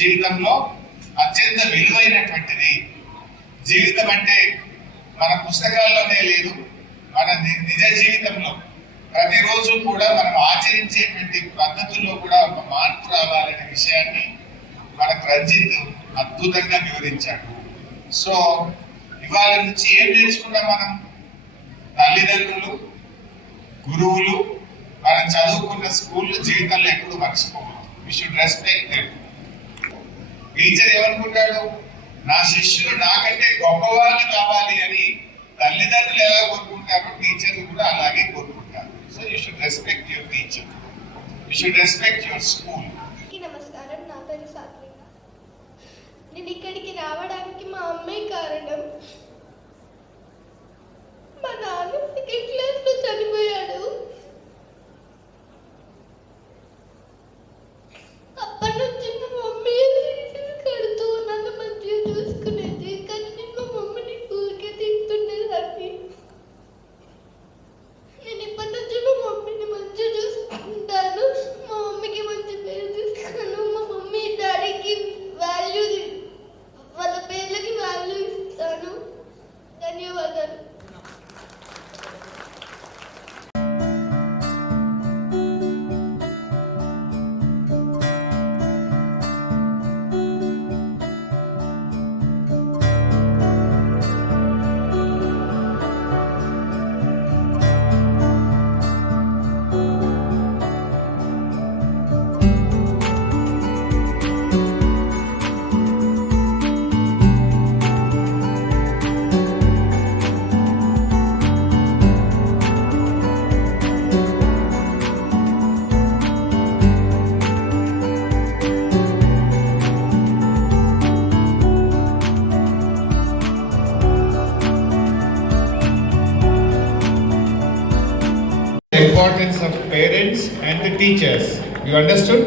జీవితంలో అత్యంత విలువైనటువంటిది. జీవితం అంటే మన పుస్తకాల్లోనే లేదు, మన నిజ జీవితంలో ప్రతిరోజు కూడా మనం ఆచరించేటువంటి పద్ధతుల్లో కూడా ఒక మార్పు రావాలనే విషయాన్ని మనకు రంజిత్ అద్భుతంగా వివరించాడు. సో ఇవాళ నుంచి ఏం నేర్చుకున్నాం మనం? తల్లిదండ్రులు, గురువులు, మనం చదువుకున్న స్కూళ్ళు జీవితంలో ఎప్పుడు మర్చిపోకూడదు. We should respect them. Teacher ఏమనుకుంటాడు? నా శిష్యులు నాకంటే గొప్పవాళ్ళు కావాలి అని తల్లిదండ్రులు ఎలా కోరుకుంటారో టీచర్లు కూడా అలాగే కోరుకుంటారు. So you should respect your teacher, you should respect your school. నమస్కారం, నా పేరు సాత్విక. నేను ఇక్కడికి రావడానికి మా అమ్మే కారణం. మా నాన్న సెకండ్ క్లాస్లో చనిపోయాడు. అప్పటి నుంచి మా మమ్మీ కడుతూ నన్ను మంచిగా చూసుకునేది, కానీ నేను మా మమ్మీని ఊరికే తింటుండేదాన్ని. నేను ఇప్పటి నుంచి మా మమ్మీని మంచిగా చూసుకుంటాను, మా మమ్మీకి మంచి పేరు తీస్తాను, మా మమ్మీ డాడీకి వాల్యూ, వాళ్ళ పేర్లకి వాల్యూ ఇస్తాను. ధన్యవాదాలు. Importance of parents and the teachers. You understood?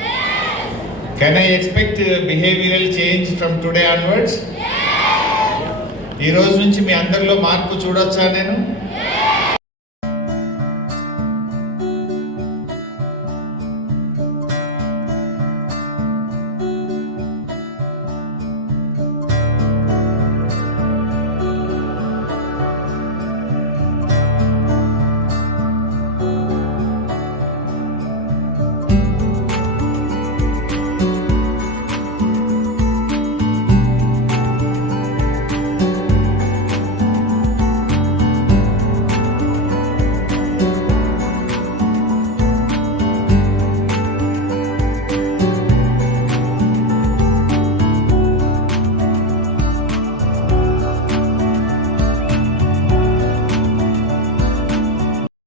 Yes. Can I expect behavioral change from today onwards? Yes. ఈ రోజు నుంచి మీ అందరిలో మార్పు చూడొచ్చా నేను? Yes.